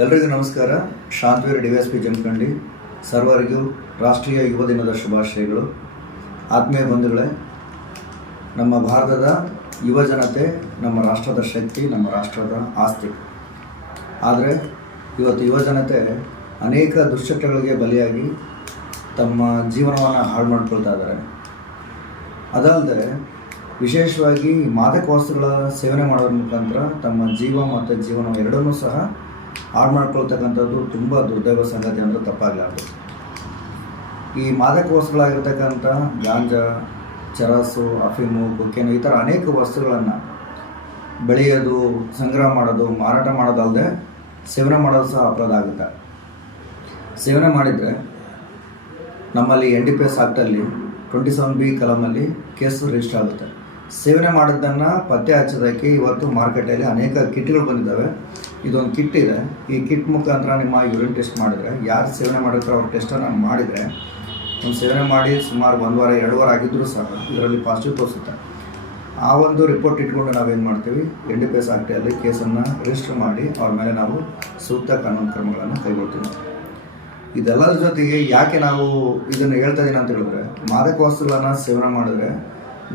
ಎಲ್ರಿಗೂ ನಮಸ್ಕಾರ Shantveer D S P Jamkhandi ಸರ್ವರಿಗೂ ರಾಷ್ಟ್ರೀಯ ಯುವ ದಿನದ ಶುಭಾಶಯಗಳು ಆತ್ಮೀಯ ಬಂಧುಗಳೇ ನಮ್ಮ ಭಾರತದ ಯುವ ಜನತೆ ನಮ್ಮ ರಾಷ್ಟ್ರದ ಶಕ್ತಿ ನಮ್ಮ ರಾಷ್ಟ್ರದ ಆಸ್ತಿ ಆದರೆ ಇವತ್ತು ಯುವ ಜನತೆ ಅನೇಕ ದುಶ್ಚಟಗಳಿಗೆ ಬಲಿಯಾಗಿ ತಮ್ಮ ಜೀವನವನ್ನು ಹಾಳು ಮಾಡ್ಕೊಳ್ತಾ ಇದ್ದಾರೆ ಅದಲ್ಲದೆ ವಿಶೇಷವಾಗಿ ಮಾದಕ ವಸ್ತುಗಳ ಸೇವನೆ ಮಾಡೋದ್ರ ಮುಖಾಂತರ ತಮ್ಮ ಜೀವ ಮತ್ತು ಜೀವನ ಎರಡನ್ನೂ ಸಹ ಹಾಳು ಮಾಡ್ಕೊಳ್ತಕ್ಕಂಥದ್ದು ತುಂಬ ದುರ್ದೈವ ಸಂಗತಿ ಅಂದರೆ ತಪ್ಪಾಗಲಾರ್ದು ಈ ಮಾದಕ ವಸ್ತುಗಳಾಗಿರ್ತಕ್ಕಂಥ ಗಾಂಜಾ ಚರಸು ಅಫೀಮು ಬುಕ್ಕೇನು ಈ ಥರ ಅನೇಕ ವಸ್ತುಗಳನ್ನು ಬೆಳೆಯೋದು ಸಂಗ್ರಹ ಮಾಡೋದು ಮಾರಾಟ ಮಾಡೋದಲ್ಲದೆ ಸೇವನೆ ಮಾಡೋದು ಸಹ ಅಪರಾಧ ಆಗುತ್ತೆ ಸೇವನೆ ಮಾಡಿದರೆ ನಮ್ಮಲ್ಲಿ ಎನ್ ಡಿ ಪಿ ಎಸ್ ಆಕ್ಟಲ್ಲಿ ಟ್ವೆಂಟಿ ಸೆವೆನ್ ಬಿ ಕಲಮಲ್ಲಿ ಕೇಸು ರಿಜಿಸ್ಟರ್ ಆಗುತ್ತೆ ಸೇವನೆ ಮಾಡಿದ್ದನ್ನು ಪತ್ತೆ ಹಚ್ಚೋದಕ್ಕೆ ಇವತ್ತು ಮಾರ್ಕೆಟಲ್ಲಿ ಅನೇಕ ಕಿಟ್ಗಳು ಬಂದಿದ್ದಾವೆ ಇದೊಂದು ಕಿಟ್ ಇದೆ ಈ ಕಿಟ್ ಮುಖಾಂತರ ನಿಮ್ಮ ಯೂರಿನ್ ಟೆಸ್ಟ್ ಮಾಡಿದರೆ ಯಾರು ಸೇವನೆ ಮಾಡಿರ್ತಾರೆ ಅವ್ರ ಟೆಸ್ಟನ್ನು ಮಾಡಿದರೆ ಒಂದು ಸೇವನೆ ಮಾಡಿ ಸುಮಾರು ಒಂದು ವಾರ ಎರಡು ವಾರ ಆಗಿದ್ದರೂ ಸಹ ಇದರಲ್ಲಿ ಪಾಸಿಟಿವ್ ತೋರಿಸುತ್ತೆ ಆ ಒಂದು ರಿಪೋರ್ಟ್ ಇಟ್ಕೊಂಡು ನಾವೇನು ಮಾಡ್ತೀವಿ ಎನ್ ಪೇಸ್ ಪಿ ಎಸ್ ಕೇಸನ್ನು ರಿಜಿಸ್ಟರ್ ಮಾಡಿ ಅವ್ರ ಮೇಲೆ ನಾವು ಸೂಕ್ತ ಕಾನೂನು ಕ್ರಮಗಳನ್ನು ಕೈಗೊಳ್ತೀವಿ ಇದೆಲ್ಲರ ಜೊತೆಗೆ ಯಾಕೆ ನಾವು ಇದನ್ನು ಹೇಳ್ತಾ ಇದ್ದೀನಿ ಅಂತ ಹೇಳಿದ್ರೆ ಮಾದಕ ವಸ್ತುಗಳನ್ನು ಸೇವನೆ ಮಾಡಿದ್ರೆ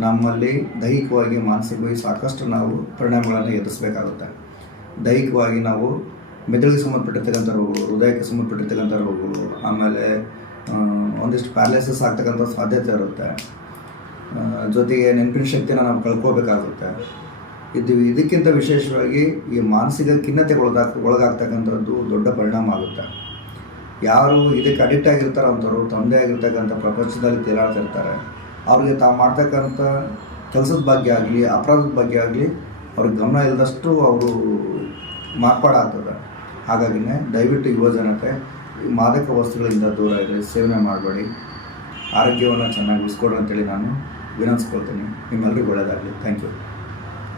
ನಮ್ಮಲ್ಲಿ ದೈಹಿಕವಾಗಿ ಮಾನಸಿಕವಾಗಿ ಸಾಕಷ್ಟು ನಾವು ಪರಿಣಾಮಗಳನ್ನು ಎದುರಿಸಬೇಕಾಗುತ್ತೆ ದೈಹಿಕವಾಗಿ ನಾವು ಮೆದುಳಿಗೆ ಸಂಬಂಧಪಟ್ಟಿರ್ತಕ್ಕಂಥ ರೋಗಗಳು ಹೃದಯಕ್ಕೆ ಸಂಬಂಧಪಟ್ಟಿರ್ತಕ್ಕಂಥ ರೋಗಗಳು ಆಮೇಲೆ ಒಂದಿಷ್ಟು ಪ್ಯಾರಾಲಿಸಿಸ್ ಆಗ್ತಕ್ಕಂಥ ಸಾಧ್ಯತೆ ಇರುತ್ತೆ ಜೊತೆಗೆ ನೆನಪಿನ ಶಕ್ತಿಯನ್ನು ನಾವು ಕಳ್ಕೋಬೇಕಾಗುತ್ತೆ ಇದು ಇದಕ್ಕಿಂತ ವಿಶೇಷವಾಗಿ ಈ ಮಾನಸಿಕ ಖಿನ್ನತೆಗೆ ಒಳಗಾಗ ಒಳಗಾಗ್ತಕ್ಕಂಥದ್ದು ದೊಡ್ಡ ಪರಿಣಾಮ ಆಗುತ್ತೆ ಯಾರು ಇದಕ್ಕೆ ಅಡಿಕ್ಟ್ ಆಗಿರ್ತಾರೋ ಅಂಥವ್ರು ತಂದೆ ಆಗಿರ್ತಕ್ಕಂಥ ಪ್ರಪಂಚದಲ್ಲಿ ತೇಲಾಡ್ತಿರ್ತಾರೆ ಅವ್ರಿಗೆ ತಾವು ಮಾಡ್ತಕ್ಕಂಥ ಕೆಲಸದ ಬಗ್ಗೆ ಆಗಲಿ ಅಪರಾಧದ ಬಗ್ಗೆ ಆಗಲಿ ಅವ್ರಿಗೆ ಗಮನ ಇಲ್ಲದಷ್ಟು ಅವರು ಮಾರ್ಪಾಡಾಗ್ತದೆ ಹಾಗಾಗಿನೇ ದಯವಿಟ್ಟು ಯುವ ಜನತೆ ಮಾದಕ ವಸ್ತುಗಳಿಂದ ದೂರ ಇರಲಿ ಸೇವನೆ ಮಾಡಬೇಡಿ ಆರೋಗ್ಯವನ್ನು ಚೆನ್ನಾಗಿ ಉಳಿಸ್ಕೊಡ್ರಿ ಅಂತೇಳಿ ನಾನು ವಿನಂತಿಸ್ಕೊಳ್ತೀನಿ ನಿಮ್ಮೆಲ್ಲರಿಗೂ ಒಳ್ಳೆಯದಾಗಲಿ ಥ್ಯಾಂಕ್ ಯು